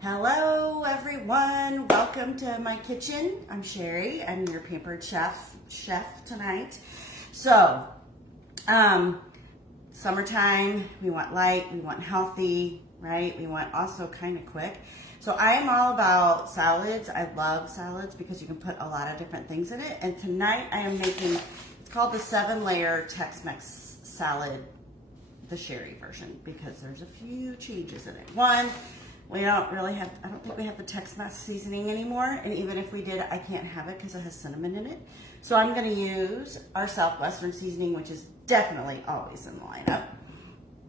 Hello everyone, welcome to my kitchen. I'm Sherry, I'm your pampered chef tonight. So, summertime, we want light, we want healthy, right? We want also kind of quick. So I am all about salads. I love salads because you can put a lot of different things in it. And tonight I am making, it's called the 7-layer Tex Mex Salad, the Sherry version, because there's a few changes in it. One, we don't really have, I don't think we have the Tex Mex seasoning anymore. And even if we did, I can't have it because it has cinnamon in it. So I'm gonna use our Southwestern seasoning, which is definitely always in the lineup.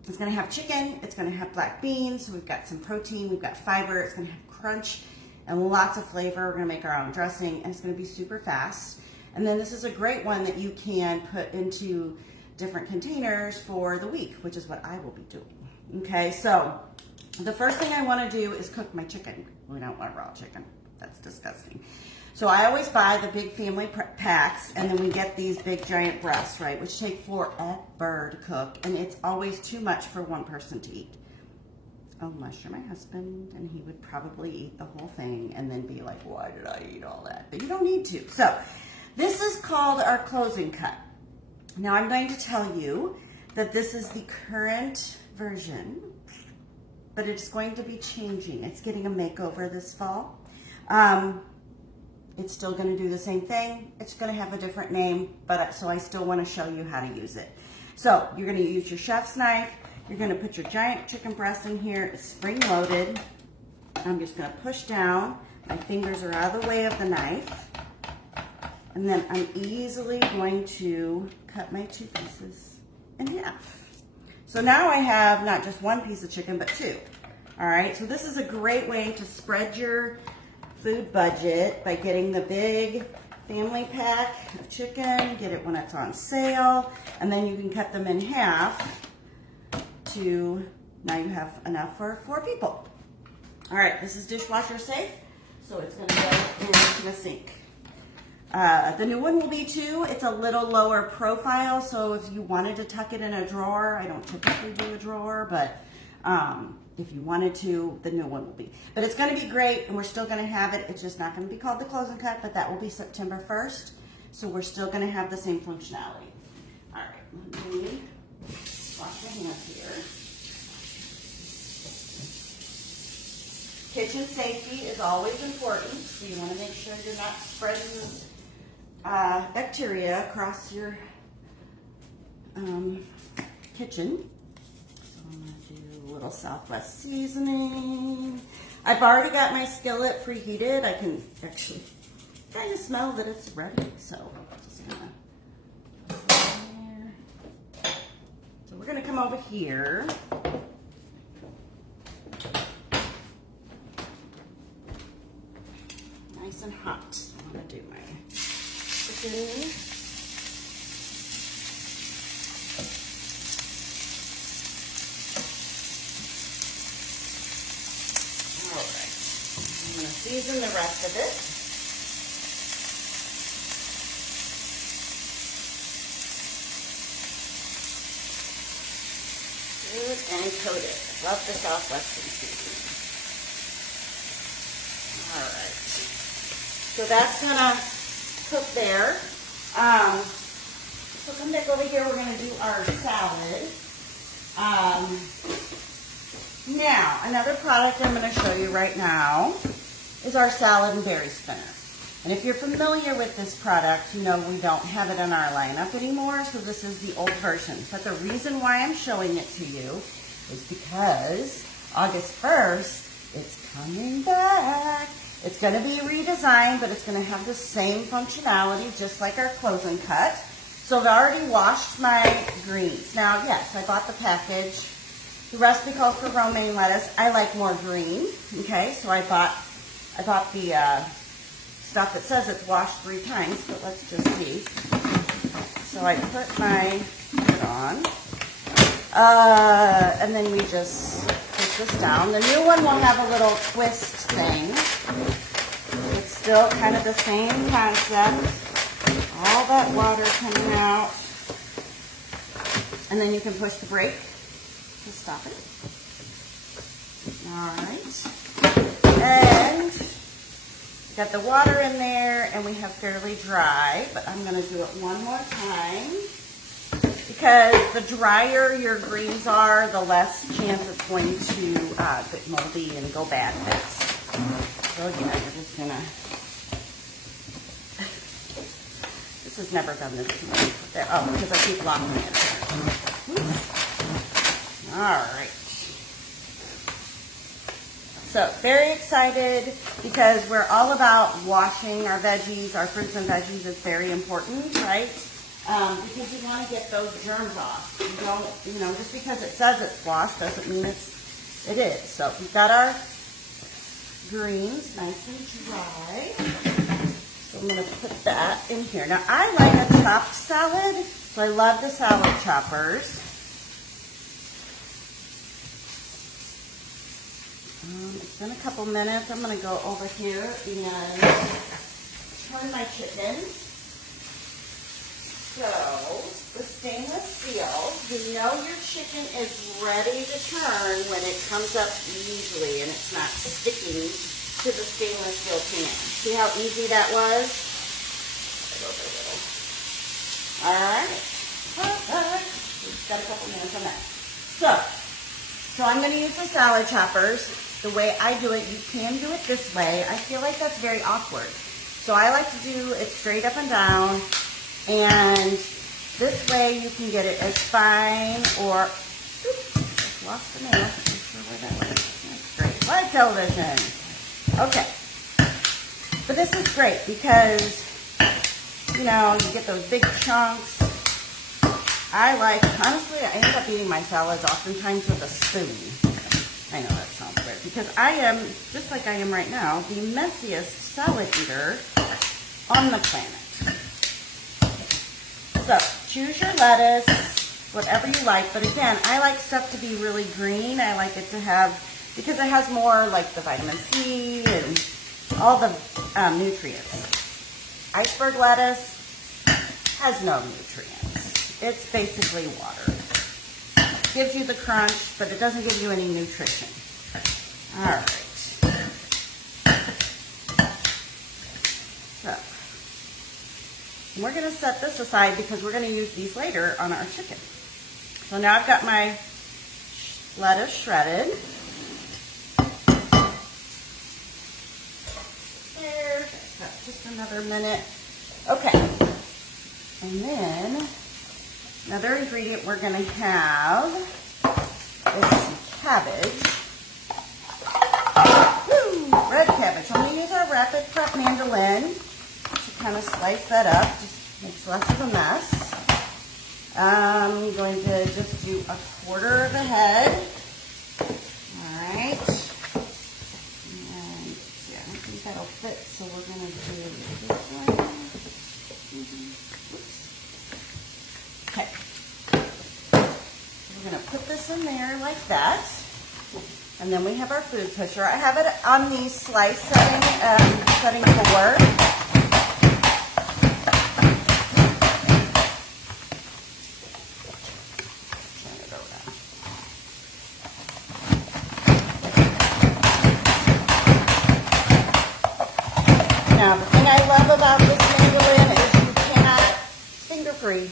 It's gonna have chicken, it's gonna have black beans, so we've got some protein, we've got fiber, it's gonna have crunch and lots of flavor. We're gonna make our own dressing and it's gonna be super fast. And then this is a great one that you can put into different containers for the week, which is what I will be doing. Okay, so the first thing I want to do is cook my chicken. We don't want raw chicken. That's disgusting. So I always buy the big family packs, and then we get these big giant breasts, right, which take forever to cook, and it's always too much for one person to eat. Unless you're my husband, and he would probably eat the whole thing and then be like, why did I eat all that? But you don't need to. So this is called our closing cut. Now I'm going to tell you that this is the current version, but it's going to be changing. It's getting a makeover this fall. It's still gonna do the same thing. It's gonna have a different name, but so I still wanna show you how to use it. So you're gonna use your chef's knife. You're gonna put your giant chicken breast in here. It's spring loaded. I'm just gonna push down. My fingers are out of the way of the knife. And then I'm easily going to cut my 2 pieces in half. So now I have not just 1 piece of chicken, but 2. All right, so this is a great way to spread your food budget by getting the big family pack of chicken, get it when it's on sale, and then you can cut them in half to, now you have enough for 4 people. All right, this is dishwasher safe, so it's gonna go into the sink. The new one will be too. It's a little lower profile, so if you wanted to tuck it in a drawer, I don't typically do a drawer, but if you wanted to, the new one will be. But it's going to be great, and we're still going to have it. It's just not going to be called the closing cut, but that will be September 1st, so we're still going to have the same functionality. All right, let me wash my hands here. Kitchen safety is always important, so you want to make sure you're not spreading bacteria across your kitchen. So I'm going to do a little Southwest seasoning. I've already got my skillet preheated. I can actually kind of smell that it's ready, so I'm just going to put it in there. So we're going to come over here. Nice and hot. So I'm going to do my chicken. All right. I'm going to season the rest of it. Good and coated. Love the Southwestern seasoning. All right. So that's gonna cook there. So come back over here. We're gonna do our salad. Now, another product I'm gonna show you right now is our salad and berry spinner. And if you're familiar with this product, you know we don't have it in our lineup anymore, so this is the old version. But the reason why I'm showing it to you is because August 1st, it's coming back. It's going to be redesigned, but it's going to have the same functionality, just like our closing cut. So I've already washed my greens. Now, yes, I bought the package. The recipe calls for romaine lettuce. I like more green, okay? So I bought the stuff that says it's washed 3 times, but let's just see. So I put my it on, and then we just put this down. The new one will have a little twist thing. It's still kind of the same concept. All that water coming out, and then you can push the brake to stop it. All right. got the water in there and we have fairly dry, but I'm gonna do it one more time because the drier your greens are, the less chance it's going to get moldy and go bad next. So again, you're just gonna, this has never done this to me. There, oh, because I keep locking it. All right. So very excited because we're all about washing our veggies, our fruits and veggies is very important, right? Because you want to get those germs off. You don't, just because it says it's washed doesn't mean it is. So we've got our greens nice and dry. So I'm going to put that in here. Now I like a chopped salad, so I love the salad choppers. It's been a couple minutes. I'm going to go over here and turn my chicken. So, the stainless steel, you know your chicken is ready to turn when it comes up easily and it's not sticking to the stainless steel pan. See how easy that was? Alright. Perfect. We've got a couple minutes on that. So I'm going to use the salad choppers. The way I do it, you can do it this way. I feel like that's very awkward. So I like to do it straight up and down. And this way you can get it as fine or, oops, lost the nail. Not sure where that was. That's great. Live television. Okay. But this is great because, you get those big chunks. Honestly, I end up eating my salads oftentimes with a spoon. I know that sounds weird because I am, just like I am right now, the messiest salad eater on the planet. So, choose your lettuce, whatever you like, but again, I like stuff to be really green. I like it to have, because it has more like the vitamin C and all the nutrients. Iceberg lettuce has no nutrients. It's basically water. Gives you the crunch, but it doesn't give you any nutrition. All right. So, we're going to set this aside because we're going to use these later on our chicken. So now I've got my lettuce shredded. There, that's just another minute. Okay. And then another ingredient we're going to have is some cabbage. Woo, red cabbage. I'm going to use our rapid prep mandolin to kind of slice that up. Just makes less of a mess. I'm going to just do 1/4 of a head. All right. And let's see, I don't think that'll fit, so we're going to do this one. Okay. We're going to put this in there like that. And then we have our food pusher. I have it on the slice setting for work. Turn it over. Now, the thing I love about this mandolin is you cannot, finger-free.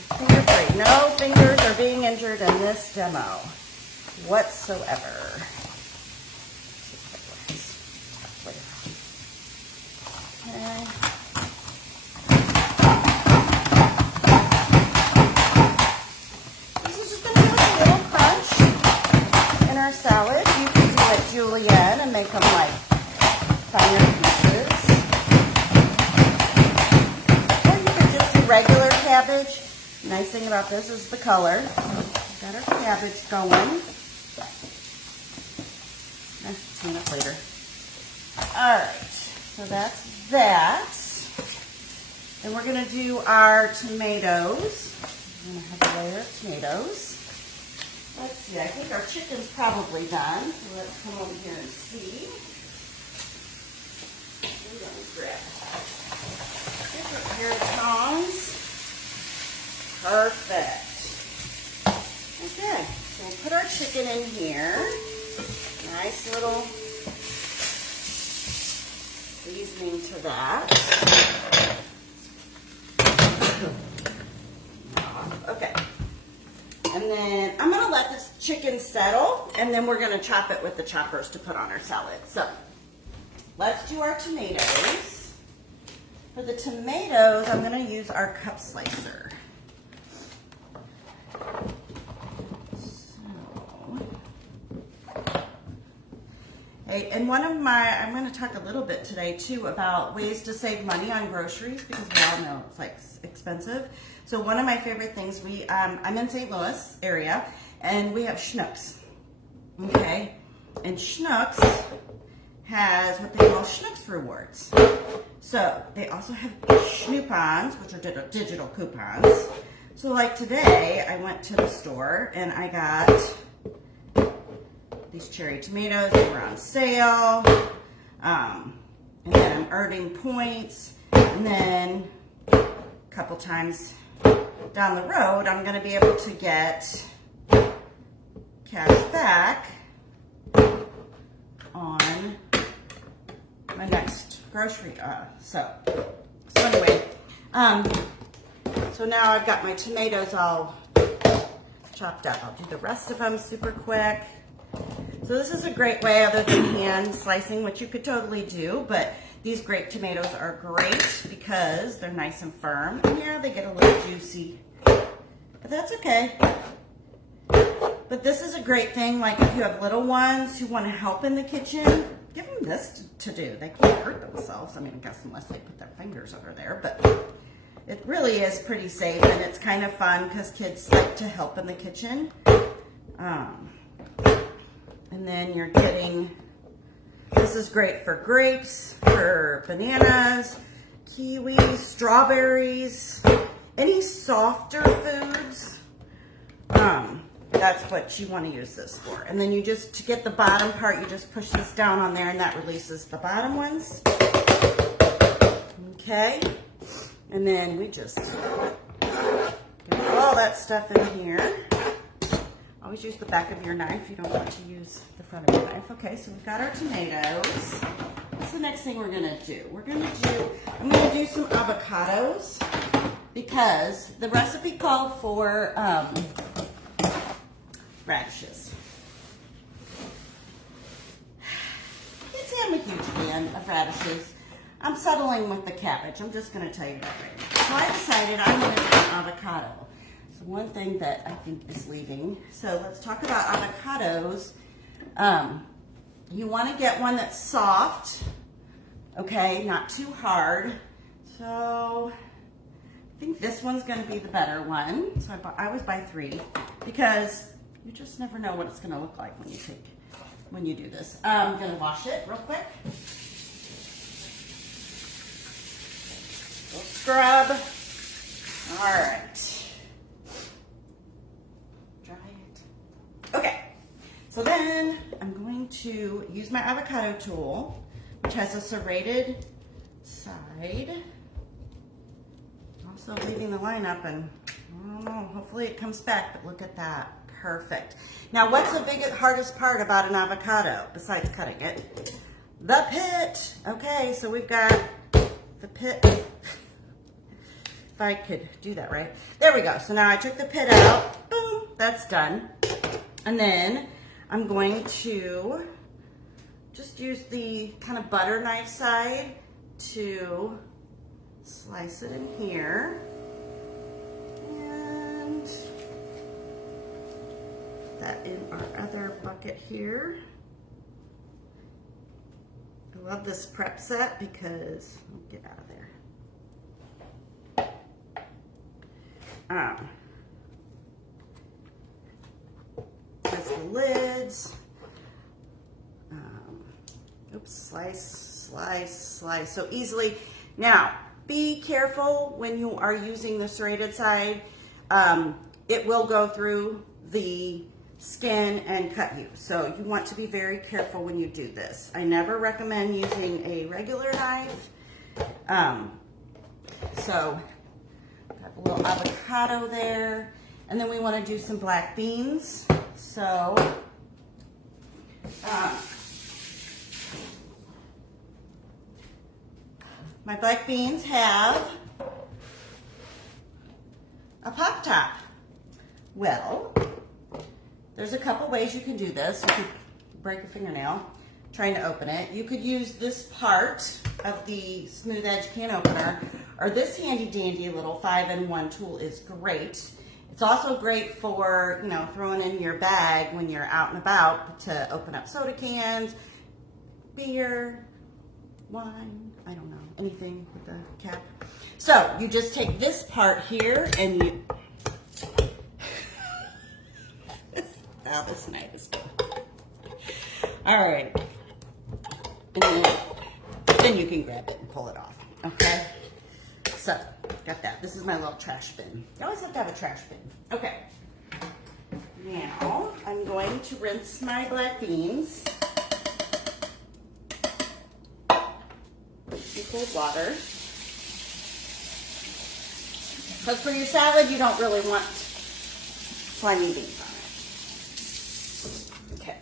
No fingers are being injured in this demo whatsoever. Okay. This is just going to give us a little crunch in our salad. You can do it julienne and make them like finer pieces. Or you could just do regular cabbage. Nice thing about this is the color. We've got our cabbage going. Tune up later. Alright, so that's that. And we're going to do our tomatoes. I'm going to have a layer of tomatoes. Let's see, I think our chicken's probably done. So let's come over here and see. We're going to grab a different pair of tongs. Perfect. Okay, so we'll put our chicken in here. Nice little seasoning to that. Okay. And then I'm gonna let this chicken settle, and then we're gonna chop it with the choppers to put on our salad. So let's do our tomatoes. For the tomatoes, I'm gonna use our cup slicer. Okay, and I'm going to talk a little bit today too about ways to save money on groceries, because we all know it's like expensive. So one of my favorite things, I'm in St. Louis area, and we have Schnucks. Okay, and Schnucks has what they call Schnucks rewards. So they also have Schnoupons, which are digital coupons. So like today, I went to the store and I got these cherry tomatoes. They were on sale. And then I'm earning points. And then a couple times down the road, I'm going to be able to get cash back on my next grocery. So anyway, so now I've got my tomatoes all chopped up. I'll do the rest of them super quick. So this is a great way, other than hand slicing, which you could totally do, but these grape tomatoes are great because they're nice and firm. And yeah, they get a little juicy, but that's okay. But this is a great thing, like if you have little ones who want to help in the kitchen, give them this to do. They can't hurt themselves. I mean, I guess unless they put their fingers over there, but it really is pretty safe, and it's kind of fun because kids like to help in the kitchen. And then you're getting, this is great for grapes, for bananas, kiwis, strawberries, any softer foods. That's what you want to use this for. And then you just, to get the bottom part, you just push this down on there and that releases the bottom ones. Okay. And then we just get all that stuff in here. Always use the back of your knife. You don't want to use the front of your knife. Okay, so we've got our tomatoes. What's the next thing we're gonna do? I'm gonna do some avocados, because the recipe called for radishes. I'm a huge fan of radishes. I'm settling with the cabbage. I'm just gonna tell you that right now. So I decided I'm gonna do an avocado. So one thing that I think is leaving. So let's talk about avocados. You want to get one that's soft, okay, not too hard. So I think this one's going to be the better one. So I always buy 3 because you just never know what it's going to look like when you do this. I'm going to wash it real quick. We'll scrub. All right. Okay, so then I'm going to use my avocado tool, which has a serrated side. Also leaving the line up, and I don't know, hopefully it comes back, but look at that, perfect. Now what's the hardest part about an avocado, besides cutting it? The pit. Okay, so we've got the pit. If I could do that right. There we go, so now I took the pit out, boom, that's done. And then I'm going to just use the kind of butter knife side to slice it in here. And that in our other bucket here. I love this prep set because, I'll get out of there. The lids. Oops, slice. So easily. Now, be careful when you are using the serrated side. It will go through the skin and cut you. So you want to be very careful when you do this. I never recommend using a regular knife. So, got a little avocado there. And then we want to do some black beans. So, my black beans have a pop top. Well, there's a couple ways you can do this. You could break a fingernail trying to open it. You could use this part of the smooth edge can opener, or this handy dandy little 5-in-1 tool is great. It's also great for, you know, throwing in your bag when you're out and about to open up soda cans, beer, wine, I don't know, anything with the cap. So you just take this part here and you, this knife is good. All right, and then you can grab it and pull it off, okay? So, got that. This is my little trash bin. You always have to have a trash bin. Okay. Now, I'm going to rinse my black beans in cold water. Because for your salad, you don't really want slimy beans on it. Okay.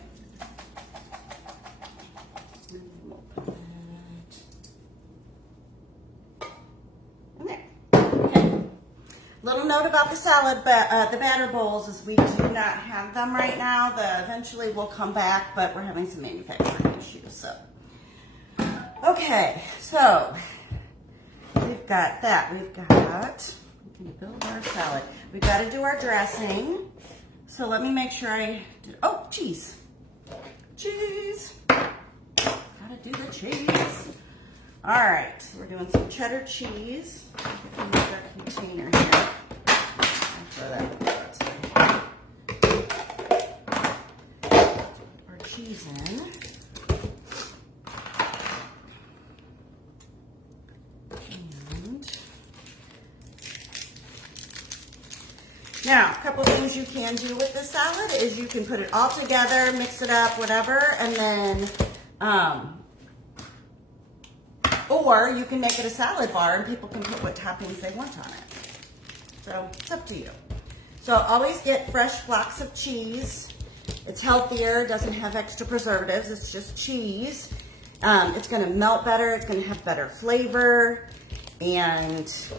Little note about the salad, but the batter bowls is we do not have them right now. Eventually will come back, but we're having some manufacturing issues. So, okay, so we've got that. We're going to build our salad. We've got to do our dressing. So let me make sure I do. Oh, cheese. Cheese. Gotta do the cheese. All right, so we're doing some cheddar cheese. Use our container here. Throw that our cheese in. And now, a couple things you can do with this salad is you can put it all together, mix it up, whatever, and then or you can make it a salad bar and people can put what toppings they want on it. So it's up to you. So always get fresh blocks of cheese. It's healthier, doesn't have extra preservatives, it's just cheese. It's gonna melt better, it's gonna have better flavor, and it's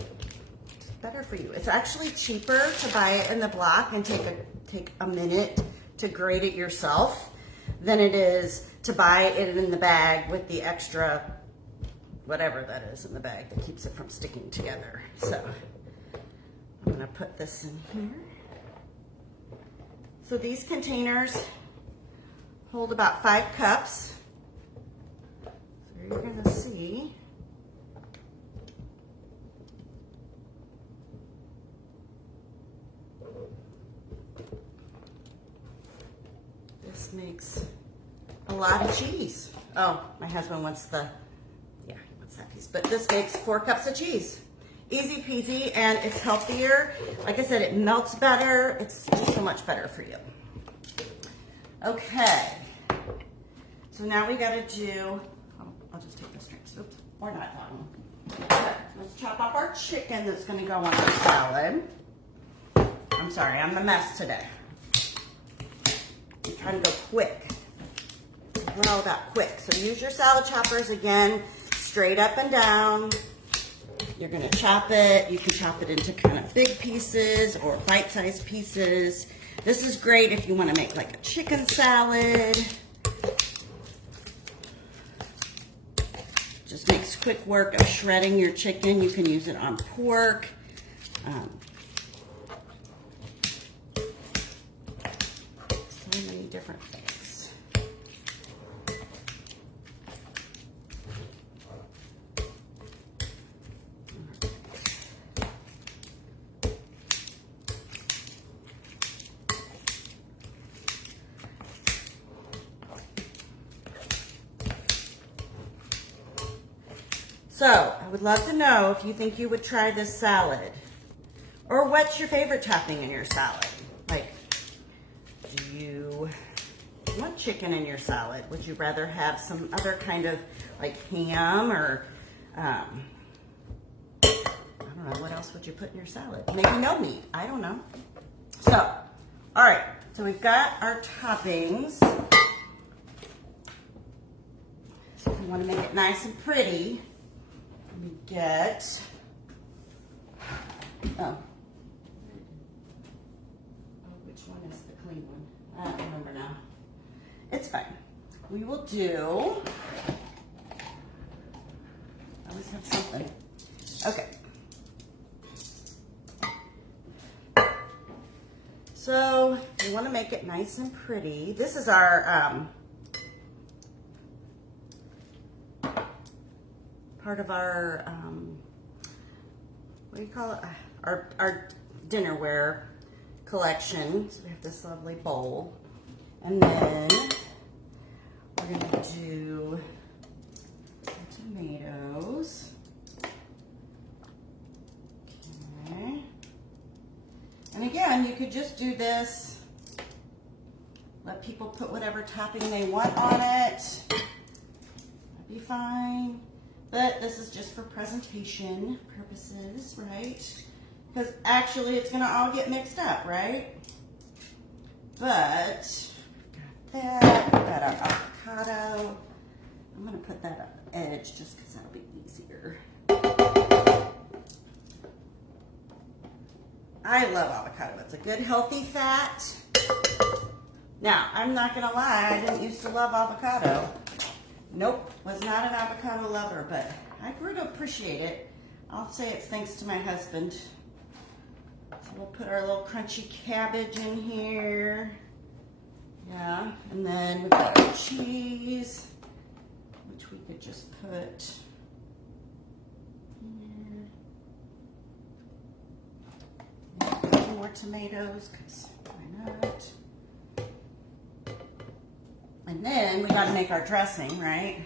better for you. It's actually cheaper to buy it in the block and take a minute to grate it yourself than it is to buy it in the bag with the extra whatever that is in the bag that keeps it from sticking together. So I'm gonna put this in here. So these containers hold about 5 cups. So you're gonna see this makes a lot of cheese. Oh, my husband wants that piece, but this makes 4 cups of cheese. Easy peasy, and it's healthier. Like I said, it melts better. It's just so much better for you. Okay, so now we gotta do, I'll just take this drink, oops, or not one. Okay, let's chop up our chicken that's gonna go on our salad. I'm sorry, I'm a mess today. I'm trying to go quick. We're all about quick. So use your salad choppers again, straight up and down. You're gonna chop it. You can chop it into kind of big pieces or bite-sized pieces. This is great if you wanna make like a chicken salad. Just makes quick work of shredding your chicken. You can use it on pork. So many different things. So, I would love to know if you think you would try this salad. Or what's your favorite topping in your salad? Like, do you want chicken in your salad? Would you rather have some other kind of like ham or, I don't know, what else would you put in your salad? Maybe no meat, I don't know. So, all right, so we've got our toppings. So if you want to make it nice and pretty, you get, which one is the clean one? I don't remember now. It's fine. We will do, I always have something. Okay. So we want to make it nice and pretty. This is our part of our what do you call it? Our dinnerware collection. So we have this lovely bowl, and then we're gonna do tomatoes. Okay. And again, you could just do this. Let people put whatever topping they want on it. That'd be fine. But this is just for presentation purposes, right? Because actually it's gonna all get mixed up, right? But we've got that, we've got our avocado. I'm gonna put that on the edge just because that'll be easier. I love avocado. It's a good healthy fat. Now, I'm not gonna lie, I didn't used to love avocado. Nope, was not an avocado lover, but I grew to appreciate it. I'll say it's thanks to my husband. So we'll put our little crunchy cabbage in here. Yeah, and then we've got our cheese, which we could just put in here. And some more tomatoes, because why not? And then we gotta make our dressing, right?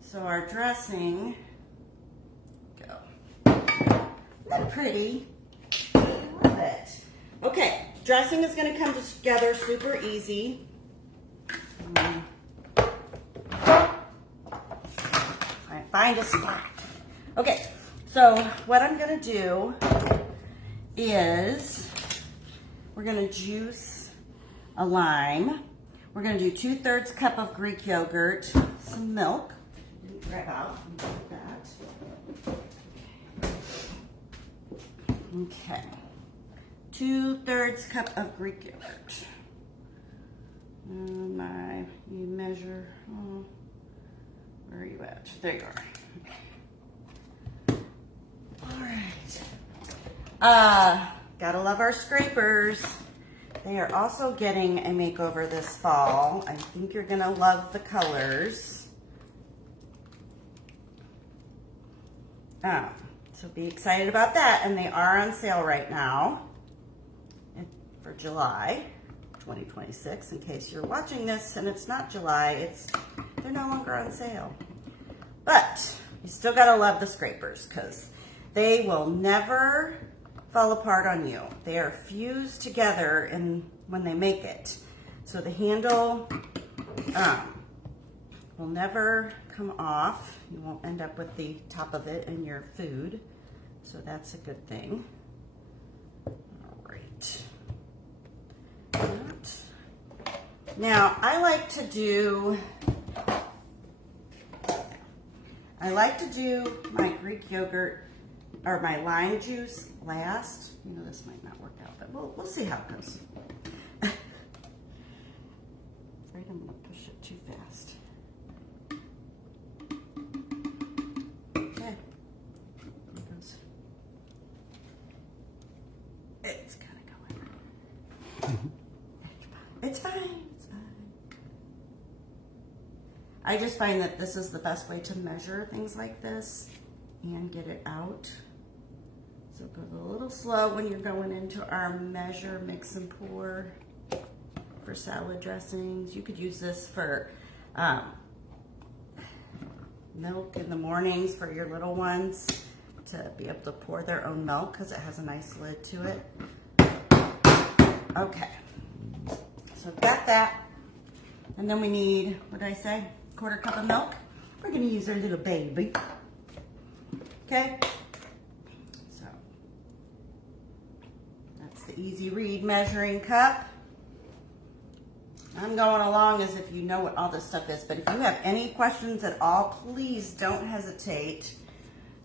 So our dressing, go. Isn't that pretty? I love it. Okay, dressing is gonna come together super easy. All right, find a spot. Okay, so what I'm gonna do is we're gonna juice a lime. We're gonna do 2/3 cup of Greek yogurt, some milk. Grab out and do that. Okay. 2/3 cup of Greek yogurt. You measure, where are you at? There you are. All right. Gotta love our scrapers. They are also getting a makeover this fall. I think you're gonna love the colors. So be excited about that. And they are on sale right now for July 2026. In case you're watching this and it's not July, they're no longer on sale. But you still gotta love the scrapers because they will never fall apart on you. They are fused together when they make it. So the handle will never come off. You won't end up with the top of it in your food. So that's a good thing. All right. Now I like to do my Greek yogurt or my lime juice last. You know, this might not work out, but we'll see how it goes. Right, I'm gonna push it too fast. Okay, here goes. It's kind of going. It's fine. It's fine. I just find that this is the best way to measure things like this and get it out. So go a little slow when you're going into our measure, mix and pour for salad dressings. You could use this for milk in the mornings for your little ones to be able to pour their own milk because it has a nice lid to it. Okay, so I've got that. And then we need, what did I say? 1/4 cup of milk. We're gonna use our little baby. Okay, so that's the easy read measuring cup. I'm going along as if you know what all this stuff is, but if you have any questions at all, please don't hesitate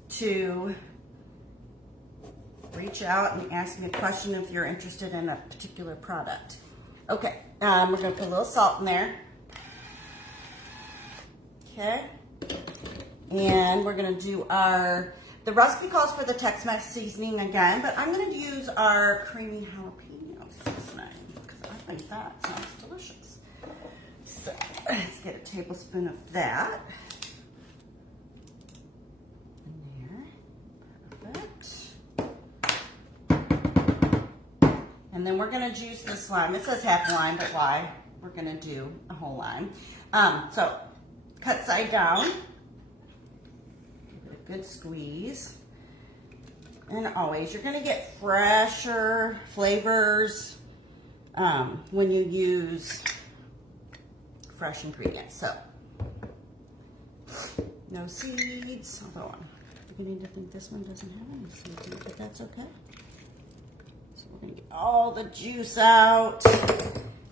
to reach out and ask me a question if you're interested in a particular product. Okay, we're gonna put a little salt in there. Okay, and we're gonna do the recipe calls for the Tex Mex seasoning again, but I'm gonna use our creamy jalapeno seasoning because I think that sounds delicious. So let's get a tablespoon of that. And then we're gonna juice this lime. It says half lime, but why? We're gonna do a whole lime. So cut side down. Give it a good squeeze. And always, you're gonna get fresher flavors when you use fresh ingredients. So no seeds, although I'm beginning to think this one doesn't have any seeds in it, but that's okay. We're gonna get all the juice out,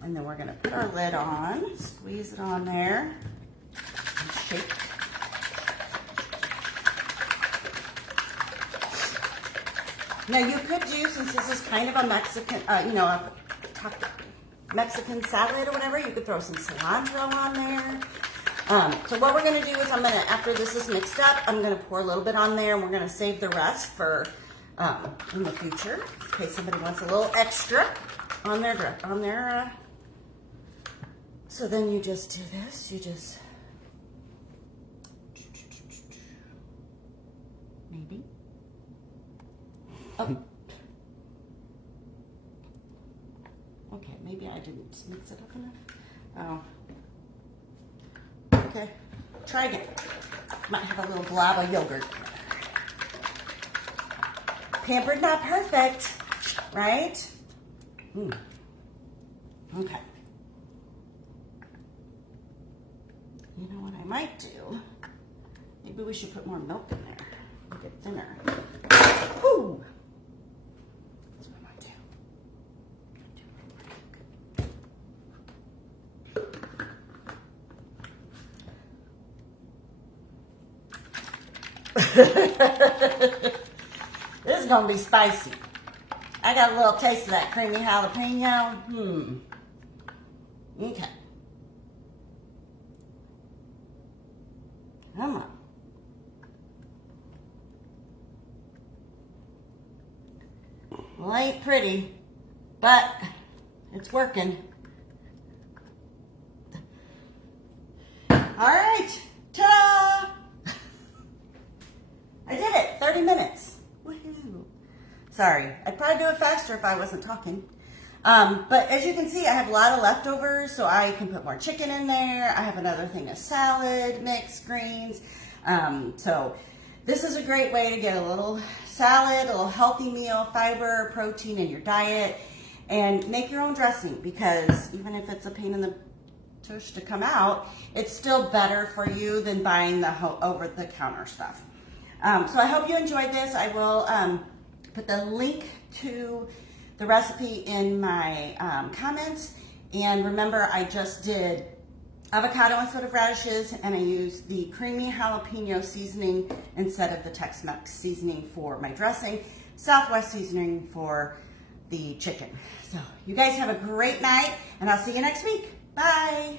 and then we're gonna put our lid on, squeeze it on there, and shake. Now you could do, since this is kind of a Mexican, a Mexican salad or whatever, you could throw some cilantro on there. So what we're gonna do is after this is mixed up, I'm gonna pour a little bit on there, and we're gonna save the rest for in the future, in case somebody wants a little extra on their so then you just do this, maybe, oh, okay, maybe I didn't mix it up enough, oh, okay, try again, might have a little blob of yogurt. Pampered, not perfect, right? Okay. You know what I might do? Maybe we should put more milk in there. Make it thinner. Woo! That's what I might do. This is gonna be spicy. I got a little taste of that creamy jalapeno. Okay. Come on. Well, ain't pretty, but it's working. All right, ta-da! I did it, 30 minutes. Woohoo. Sorry, I'd probably do it faster if I wasn't talking. But as you can see, I have a lot of leftovers, so I can put more chicken in there. I have another thing of salad, mixed greens. So this is a great way to get a little salad, a little healthy meal, fiber, protein in your diet, and make your own dressing, because even if it's a pain in the tush to come out, it's still better for you than buying the over-the-counter stuff. So I hope you enjoyed this. I will put the link to the recipe in my comments. And remember, I just did avocado instead of radishes, and I used the creamy jalapeno seasoning instead of the Tex Mex seasoning for my dressing, Southwest seasoning for the chicken. So you guys have a great night, and I'll see you next week. Bye.